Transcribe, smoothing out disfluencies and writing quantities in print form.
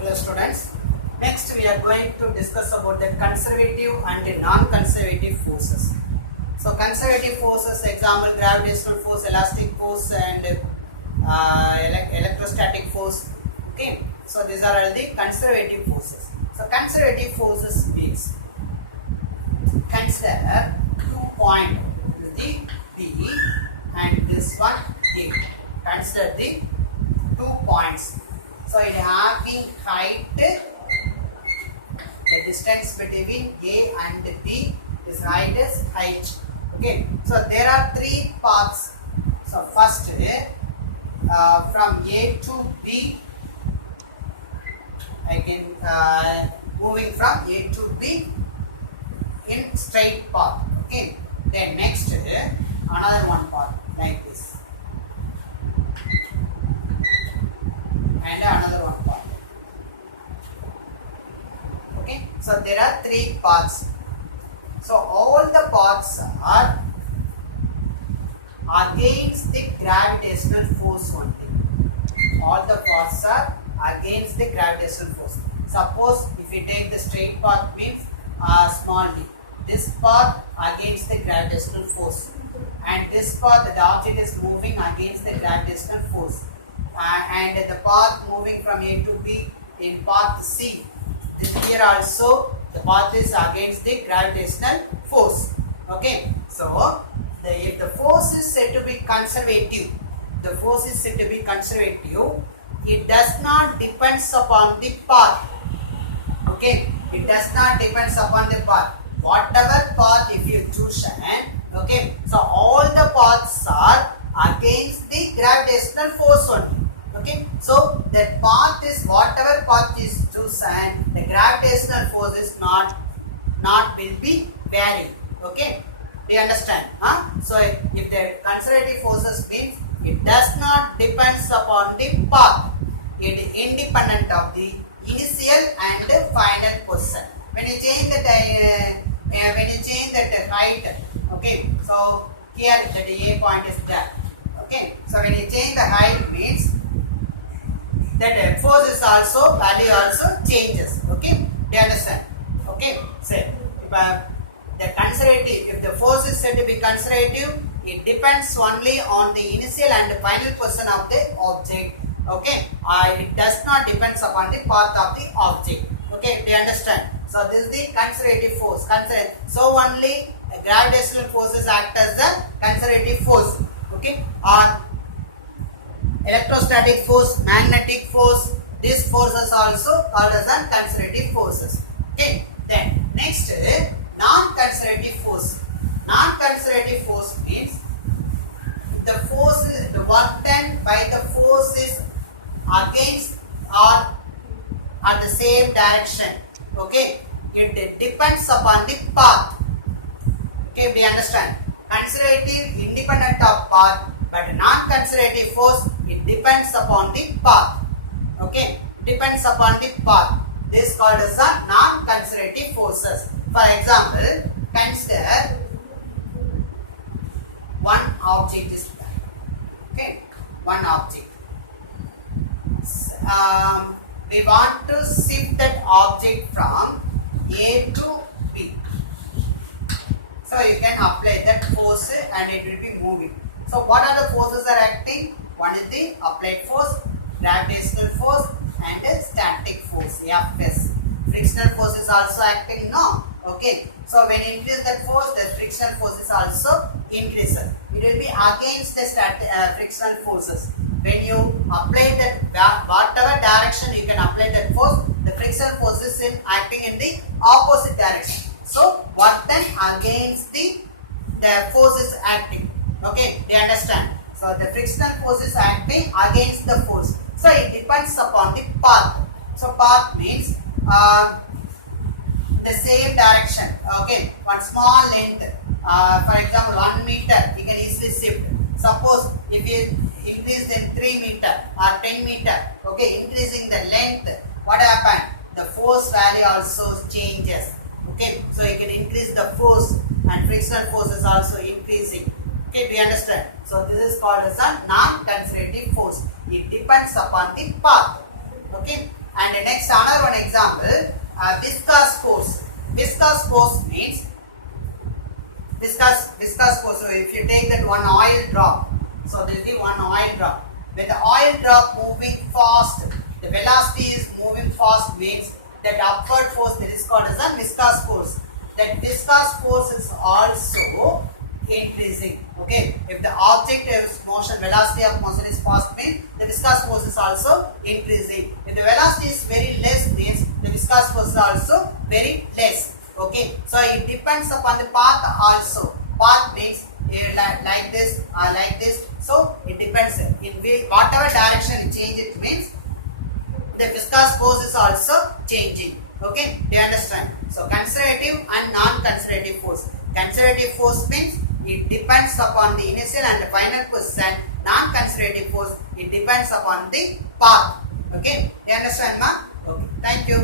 Hello students. Next we are going to discuss about the conservative and non-conservative forces. So conservative forces, example gravitational force, elastic force and electrostatic force. Okay. So these are all the conservative forces. So conservative forces means consider 2 point the B and this one A. Consider the 2 points. So it having height, the distance between A and B is height as height. Okay. So there are 3 paths. So first from A to B, again moving from A to B in straight path. Okay. Then next another one path like this, and another one path. Okay. So there are 3 paths. So all the paths are against the gravitational force only. All the paths are against the gravitational force. Suppose if we take the straight path means small d. This path against the gravitational force, and this path the object is moving against the gravitational force, and the path moving from A to B in path C, here also the path is against the gravitational force. Okay. So if the force is said to be conservative, it does not depends upon the path. Okay. It does not depends upon the path. Whatever path if you choose, okay, so all the paths are against the gravitational force only. Okay, so that path is whatever path is chosen, the gravitational force is not will be varying. Okay, do you understand? So if the conservative forces means it does not depends upon the path, it is independent of the initial and the final position. When you change that height, okay, so here that A point is there. Okay, so when you change the height means that force is also, value also changes. Okay, do you understand? Okay, so if the force is said to be conservative, it depends only on the initial and final position of the object. Okay, it does not depends upon the path of the object. Okay, do you understand? So this is the conservative force. So only gravitational forces act as the conservative force. Okay, or electrostatic force, magnetic force, these forces also called as conservative forces. Okay, then next non-conservative force. Non-conservative force means the force is the work done by the force is against or at the same direction. Okay, it depends upon the path. Okay, we understand. Conservative independent of path, but non-conservative force it depends upon the path. Okay, depends upon the path. This is called as a non-conservative forces. For example, consider one object is there. Okay, one object. We want to shift that object from A to B. So you can apply that force and it will be moving. So what are the forces are acting? One is the applied force, gravitational force and a static force, Fs. Frictional force is also acting, no? Okay. So when you increase that force, the frictional force is also increases. It will be against the frictional forces. When you apply that, whatever direction you can apply that force, the frictional force is acting in the opposite direction. So what then against the force is acting. Okay, do you understand? So the frictional force is acting against the force. So it depends upon the path. So path means the same direction. Okay, one small length. For example, 1 meter, you can easily shift. Suppose if you increase in 3 meter or 10 meter, okay, increasing the length, what happened? The force value also changes. Okay, so you can increase the force and frictional force is also increasing. Okay, do you understand? So this is called as a non-conservative force. It depends upon the path. Okay, And next another one example, viscous force. Viscous force means viscous force. So if you take that one oil drop, so there is the one oil drop. When the oil drop moving fast, the velocity is moving fast means that upward force that is called as a viscous force. That viscous force is also increasing. Okay, if the object is motion, velocity of motion is fast means the viscous force is also increasing. If the velocity is very less means the viscous force is also very less. Okay, so it depends upon the path also. Path means like this or like this. So it depends in whatever direction you change it means the viscous force is also changing. Okay, do you understand? So conservative and non-conservative force. Conservative force means it depends upon the initial and the final position. Non-conservative force, it depends upon the path. Okay, do you understand, ma? Okay, thank you.